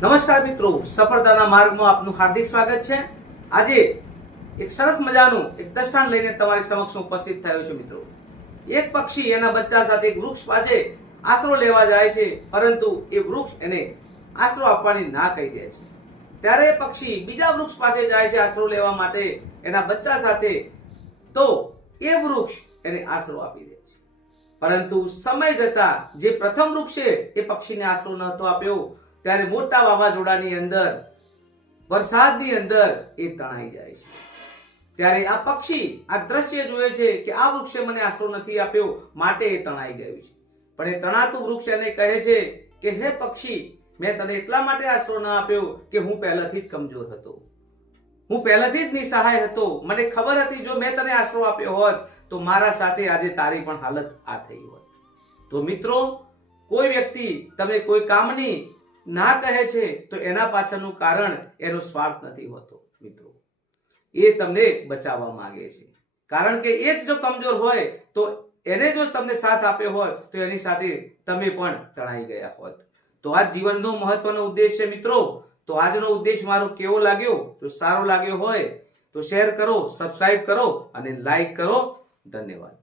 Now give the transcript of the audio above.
નમસ્કાર મિત્રો, સફળતાના માર્ગમાં આપનું હાર્દિક સ્વાગત છે। આજે એક સરસ મજાનું એક દ્રષ્ટાંત લઈને તમારી સમક્ષ ઉપસ્થિત થયો છું મિત્રો। એક પક્ષી એના બચ્ચા સાથે એક વૃક્ષ પાસે આશરો લેવા જાય છે, પરંતુ એ વૃક્ષ એને આશરો આપવાની ના કહી દે છે। ત્યારે એ પક્ષી બીજા વૃક્ષ પાસે જાય છે આશરો લેવા માટે એના બચ્ચા સાથે, તો એ વૃક્ષ એને આશરો આપી દે છે। પરંતુ સમય જતા જે પ્રથમ વૃક્ષ છે એ પક્ષીને આશરો નહોતો આપ્યો, ત્યારે મોટા વાવાઝોડાની અંદર, વરસાદની અંદર એ તણાઈ જાય છે। ત્યારે આ પક્ષી આ દ્રશ્ય જુએ છે કે આ વૃક્ષે મને આશરો નથી આપ્યો, માટે એ તણાઈ ગયું છે। પણ એ તણાતું વૃક્ષ એને કહે છે કે હે પક્ષી, મેં તને એટલા માટે આશરો ન આપ્યો કે હું પહેલાથી જ કમજોર હતો, હું પહેલાથી જ નિસહાય હતો। મને ખબર હતી જો મેં તને આશરો આપ્યો હોત તો મારા સાથે આજે તારી પણ હાલત આ થઈ હોત। તો મિત્રો, કોઈ વ્યક્તિ તમે કોઈ કામની ના કહે છે તો એના પાછળનું કારણ એનો સ્વાર્થ નથી હોતો મિત્રો, એ તમને બચાવવા માંગે છે। કારણ કે એ જ જો કમજોર હોય તો એને જો તમને સાથ આપ્યો હોય તો એની સાથે તમે પણ તણાઈ ગયા હોત। તો આ જીવનનો મહત્વનો ઉદ્દેશ છે મિત્રો। તો આજનો ઉદ્દેશ મારો કેવો લાગ્યો? જો સારો લાગ્યો હોય તો શેર કરો, સબસ્ક્રાઇબ કરો અને લાઈક કરો। ધન્યવાદ।